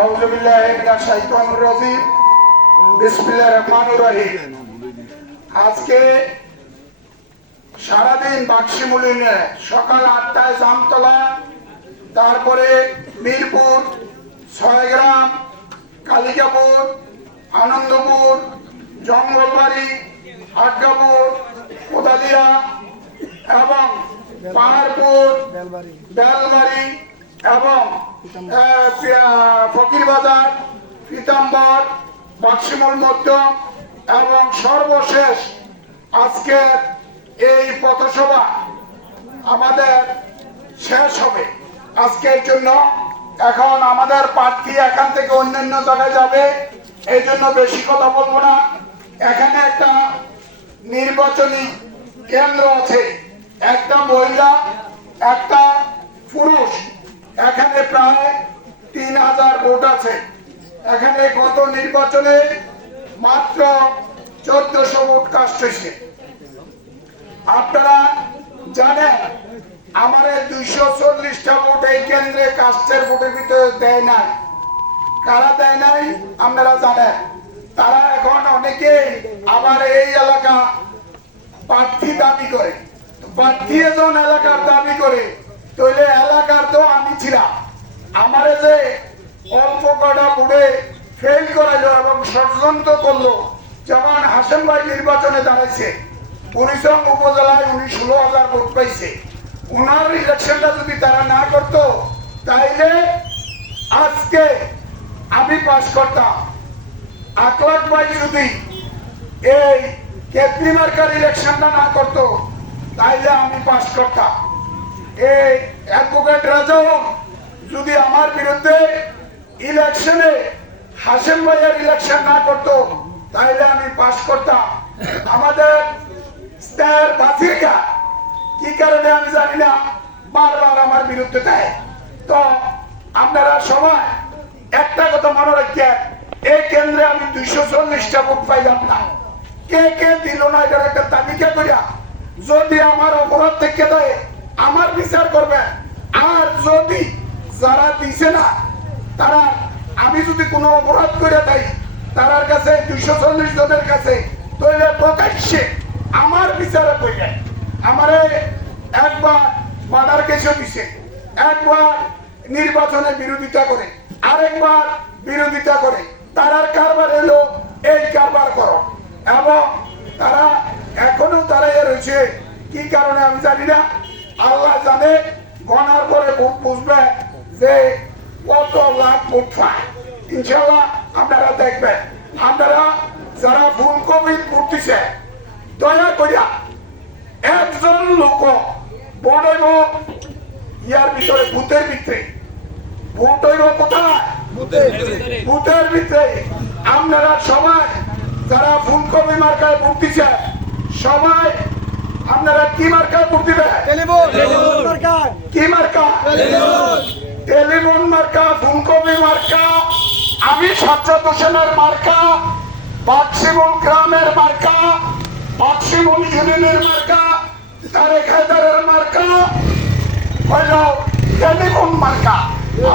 আউযু বিল্লাহি আজকে সারাদিন বাক্সিমুলি সকাল আটটায় জামতলা, তারপরে মিরপুর, ছয়গ্রাম, কালিকাপুর, আনন্দপুর, জঙ্গলবাড়ি, আটগাপুর কোদালিয়া এবং পাহাড়পুর, বেলবাড়ি এবং ফকিরবাজার, পীতাম্বর, বাক্সিমুল মধ্যম এবং সর্বশেষ আজকে এই পথসভা আমাদের শেষ হবে। আজকের জন্য এখন আমাদের প্রার্থী এখান থেকে অন্যান্য জায়গায় যাবে, এই জন্য বেশি কথা বলব না। এখানে একটা নির্বাচনী কেন্দ্র আছে, একটা মহিলা একটা পুরুষ এখানে প্রায় তিন হাজার ভোট আছে এখানে গত নির্বাচনে মাত্র চোদ্দশো ভোট কাস্ট হয়েছে। আপনারা জানেন আমার দুইশো চল্লিশটা ভোট এই কেন্দ্রে কাস্টের ভোটের ভিতরে দেয় নাই। কারা দেয় নাই? আপনারা জানেন। তারা এখন অনেকেই আবার এই এলাকা প্রার্থী দাবি করে। প্রার্থী এজন এলাকার দাবি করে তাহলে এলাকার তো আমি ছিলাম। আমারে যে অল্প কটা এবং ষড়যন্ত্র করল। যেমন হাসেম ভাই নির্বাচনে দাঁড়াইছে। পরিশ্রম উপজেলায় উনি ষোলো হাজার ভোট পাইছে। ওনার ইলেকশনটা যদি তারা না করতো, তাইলে আজকে আমি পাশ করতাম। আকলাক ভাই যদি এই কেতনি মার্কার ইলেকশনটা না করতো, তাইলে আমি পাস করতাম। এই অ্যাডভোকেট রাজাও যদি আমার বিরুদ্ধে ইলেকশনে হাসেম ভাইয়ের ইলেকশন না করতো, তাইলে আমি পাস করতাম। আমাদের বাসিকা কি কারণে আমি জানি না, বারবার আমার বিরুদ্ধে দেয়। তো আপনারা সবাই একটা কথা মনে রাখেন এই কেন্দ্রে আমি দুইশো চল্লিশটা ভোট পাইলাম না। কে কে দিল না, এটার একটা তালিকা করিয়া যদি আমার অপরাধ থেকে দেয়, আমার বিচার করবে আর যদি যারা দিছে না, তারা আমি যদি কোনো অপরাধ করে দেয় তারার কাছে, দুইশো চল্লিশ জনের কাছে তৈলে প্রকাশ্যে আমার বিচারে কইলে আমারে একবার মার্ডার কেসও দিছে। একবার নির্বাচনের বিরোধিতা করে। আরেকবার বিরোধিতা করে। তারার কারবার এলো এই কারবার করো। এবং তারা এখনও দাঁড়িয়ে রয়েছে। কি কারণে আমি জানি না। আল্লাহ জানে গনার পরে বুঝবে যে কত লাখ পায়। ইনশাল্লাহ আপনারা দেখবেন আপনারা যারা ফুলকপি ভোট দিছে দয়া করিয়া একজন লোক হইব ইয়ার ভিতরে ভূতের ভিতরে। ভোট হইব কোথায়? ভূতের। ভিতরে। আপনারা সবাই যারা ফুলকপি মার্কায় ভোট দিছে সবাই আপনারা কি মার্কায় ভোট দিবে কি মার্কা? টেলিফোন মার্কা, ফুলকপি মার্কা, আমি সাজ্জাদ হোসেনের মার্কা, বাক্সিমুল গ্রামের মার্কা, বাক্সিমুল ইউনিয়নের মার্কা, তারেক হায়দারের মার্কা হইল টেলিফোন মার্কা।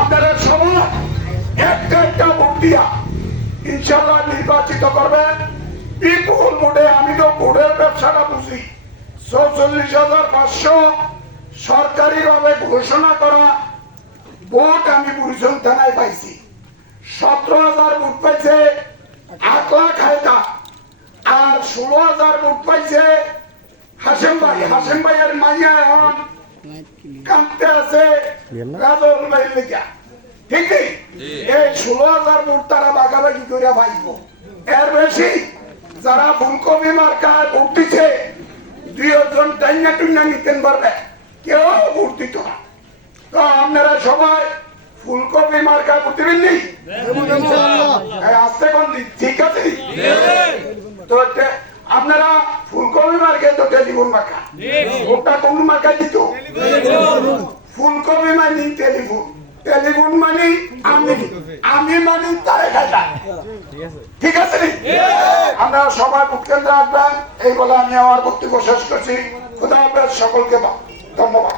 আপনারা সবাই একটা একটা ভোট দিয়া ইনশাল্লাহ নির্বাচিত করবেন। বিপুল ভোটে আমি তো ভোটের ব্যবসাটা বুঝি। চৌচল্লিশ হাজার পাঁচশো সরকারিভাবে ঘোষণা করা ভোট আমি বুড়িচন থানায় পাইছি। সতেরো হাজার ভোট পাইছে আকলা খায়দা আর ষোলো হাজার ভোট পাইছে হাসেম ভাই। হাসেম ভাইয়ের মাইয়া এখন কাঁদতে আছে রাজল ভাই লেখা ঠিক এই ষোলো হাজার ভোট তারা বাগাবাগি করে পাইব এর বেশি যারা ফুলকপি মার্কায় ভোট দিছে দুই জন টাইনা টুইনা নিতেন পারবে। কেউ ভোট দিত না। তো আপনারা সবাই ফুলকপি মার্কা ভোট দিবেন আসতে কোন ঠিক আছে? তো আপনারা ফুলকপি মার্কে তো টেলিফোন মার্কা। ভোটটা কোন মার্কায় দিত? ফুলকপি মানে টেলিফোন। টেলিফোন মানে আমি আমি মানে তারে খাইলা ঠিক আছে আপনারা সবাই ভোট কেন্দ্রে আসবেন। এই বলে আমি আমার বক্তব্য শেষ করছি। খুদা সকলকে ধন্যবাদ।